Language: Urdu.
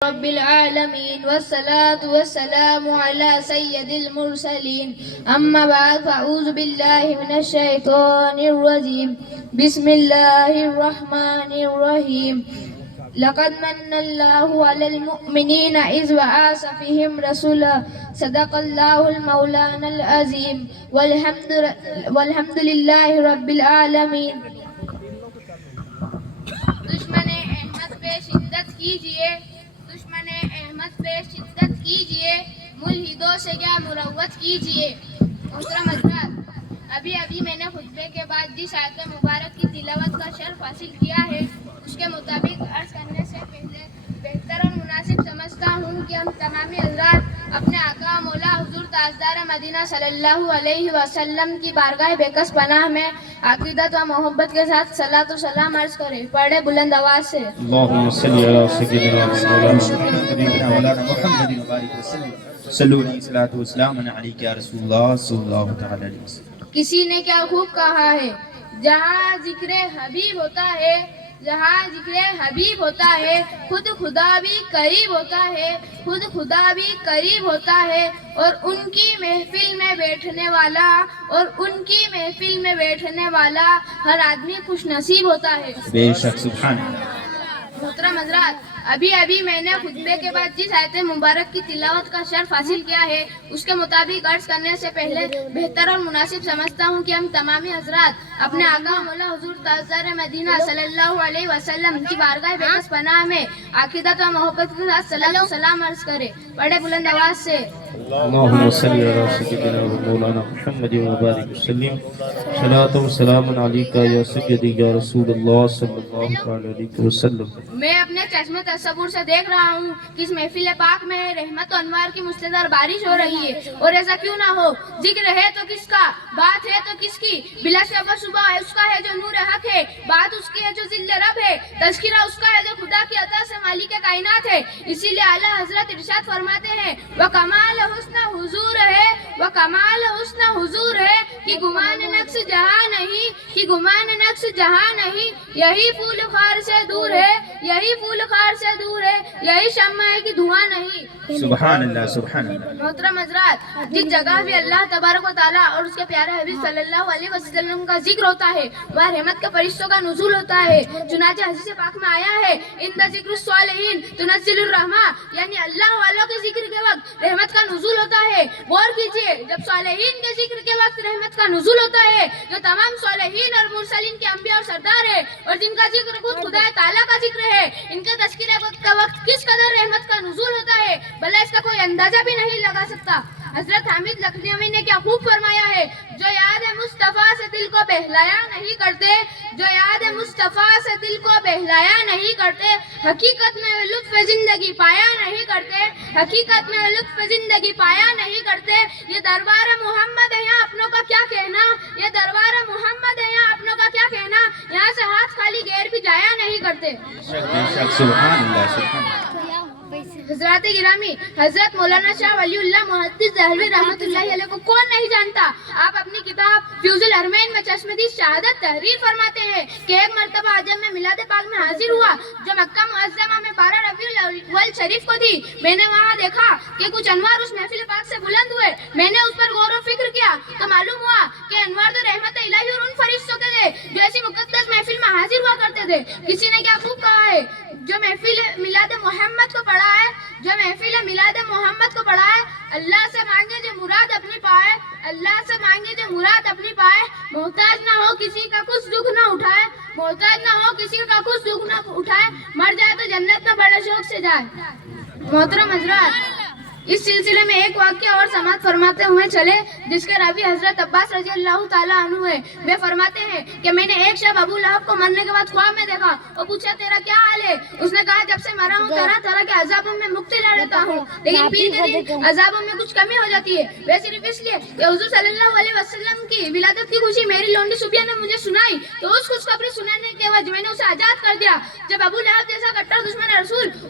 رب العالمين والصلاة والسلام على سيد المرسلين أما بعد فأعوذ بالله من الشيطان الرجيم بسم الله الرحمن الرحيم لقد من الله على المؤمنين إذ بعث فيهم رسولا صدق الله المولانا العظيم والحمد لله رب العالمين. دشمن احمد پہ شدت کیجئے، دشمن احمد پہ شدت کیجئے، ملحدوں سے کیا مروت کیجئے. محترم حضرات، ابھی میں نے خطبے کے بعد جس آیت مبارک کی تلاوت کا شرف حاصل کیا ہے اس کے مطابق عرض کرنے سے پہلے بہتر اور مناسب سمجھتا ہوں کہ ہم تمامی حضرات اپنے آقا مولا حضور تاجدار مدینہ صلی اللہ علیہ وسلم کی بارگاہ بیکس پناہ میں عقیدت و محبت کے ساتھ صلاۃ و سلام عرض کریں. پڑھے بلند آواز سے. اللہم صلی علی سیدنا مولانا محمد وبارک وسلم. صلو علیہ الصلوۃ والسلام علیک یا رسول اللہ صلی اللہ تعالی علیہ وسلم. کسی نے کیا خوب کہا ہے، جہاں ذکر حبیب ہوتا ہے، جہاں ذکر حبیب ہوتا ہے خود خدا بھی قریب ہوتا ہے، خود خدا بھی قریب ہوتا ہے. اور ان کی محفل میں بیٹھنے والا ہر آدمی خوش نصیب ہوتا ہے. بے شک سبحان اللہ. محترم حضرات، ابھی میں نے خطبے کے بعد جس آیت مبارک کی تلاوت کا شرف حاصل کیا ہے اس کے مطابق عرض کرنے سے پہلے بہتر اور مناسب سمجھتا ہوں کہ ہم تمامی حضرات اپنے آقا مولا حضور تاجدار مدینہ صلی اللہ علیہ وسلم کی بارگاہ بیکس پناہ میں عقیدت و محبت کے ساتھ صلاۃ و سلام عرض کریں. بڑے بلند آواز سے. اللہم صلی علی سیدنا مولانا محمد وبارک وسلم. صلاۃ و سلام علیک یا سیدی یا رسول اللہ صلی اللہ علیہ وسلم. میں اپنے چشم تصور سے دیکھ رہا ہوں کہ اس محفل پاک میں رحمت و انوار کی مستدر بارش ہو رہی ہے، اور ایسا کیوں نہ ہو. ذکر ہے تو کس کا، بات ہے تو کس کی. بلا شبہ صبح اس کا ہے جو نور حق ہے، بات اس کی ہے جو ذل رب ہے، تذکرہ اس کا ہے جو خدا کی عطا سے مالک کائنات ہے. اسی لیے اعلیٰ حضرت ارشاد فرماتے ہیں وہ کمال حسن حضور ہے، وہ کمال حسن حضور ہے کہ گمان نقص جہاں نہیں، کہ گمان نقص جہاں نہیں. یہی پھول خار سے دور ہے، یہی پھول خار سے دور ہے، یہی شمع ہے کہ دھواں نہیں. سبحان اللہ سبحان اللہ. محترم حضرات، جس جگہ بھی اللہ تبارک و تعالیٰ اور اس کے پیارے حبیب صلی اللہ علیہ وسلم کا ذکر ہوتا ہے وہاں رحمت کے فرشتوں کا نزول ہوتا ہے. چنانچہ حدیث پاک میں آیا ہے ان ذکر الصالحین تنزل الرحمہ، یعنی اللہ والوں کے ذکر کے وقت رحمت کا نزول ہوتا ہے. غور کیجئے، جب صالحین کے ذکر کے وقت رحمت کا نزول ہوتا ہے جو تمام صالحین اور مرسلین کے انبیاء اور سردار ہے اور جن کا ذکر خود خدا تعالیٰ کا ذکر ہے، ان کے تذکرے کا وقت کس قدر رحمت کا نزول ہوتا ہے بھلا اس کا کوئی اندازہ بھی نہیں لگا سکتا. حضرت حامد لکھنوی نے کیا خوب فرمایا ہے، جو یاد مصطفیٰ سے دل کو بہلایا نہیں کرتے، جو یاد مصطفیٰ سے دل کو بہلایا نہیں کرتے، حقیقت میں لطف زندگی پایا نہیں کرتے، حقیقت میں لطف زندگی پایا نہیں کرتے. یہ دربار محمد ہے یہاں اپنوں کا کیا کہنا، یہ دربار محمد ہے یہاں اپنوں کا کیا کہنا، یہاں سے ہاتھ خالی گیر بھی جایا نہیں کرتے. سبحان اللہ سبحان اللہ. حضرات گرامی، حضرت مولانا شاہ ولی اللہ محدث دہلوی رحمۃ اللہ علیہ کو کون نہیں جانتا. آپ اپنی کتاب فیوز الحرمین میں چشمدی شہادت تحریر فرماتے ہیں کہ ایک مرتبہ عجم میں میلاد پاک میں حاضر ہوا جو مکہ معظمہ میں 12 ربیع الاول شریف کو تھی. میں نے وہاں دیکھا کہ کچھ انوار اس محفل پاک سے بلند ہوئے. میں نے اس پر غور و فکر کیا تو معلوم ہوا کہ انوار تو رحمت الہی اور ان فرشتوں کے تھے جو ایسی مقدس محفل میں حاضر ہوا کرتے تھے. کسی نے کیا خوب کہا ہے، جو محفل میلاد محمد کو پڑھا ہے، جو محفل میلاد محمد کو پڑھا ہے، اللہ سے مانگے جو مراد اپنی پائے، اللہ سے مانگے جو مراد اپنی پائے. محتاج نہ ہو کسی کا کچھ دکھ نہ اٹھائے، محتاج نہ ہو کسی کا کچھ دکھ نہ اٹھائے، مر جائے تو جنت میں بڑے شوق سے جائے. محترم حضرات، اس سلسلے میں ایک واقعہ اور سماعت فرماتے ہوئے چلے جس کے راوی حضرت عباس رضی اللہ تعالیٰ عنہ ہے. وہ فرماتے ہیں کہ میں نے ایک شب ابو لہب کو مرنے کے بعد خواب میں دیکھا اور پوچھا تیرا کیا حال ہے. اس نے کہا جب سے مرا ہوں طرح طرح کے عذابوں میں مبتلا رہتا ہوں، لیکن پیر کے دن عذابوں میں کچھ کمی ہو جاتی ہے. وہ صرف اس لیے کہ حضور صلی اللہ علیہ وسلم کی ولادت کی خوشی میری لونڈی صوفیہ نے مجھے سنائی تو اس خوشخبری سنانے کے وجہ میں نے اسے آزاد کر دیا. جب ابو لہب جیسا کٹر دشمن رسول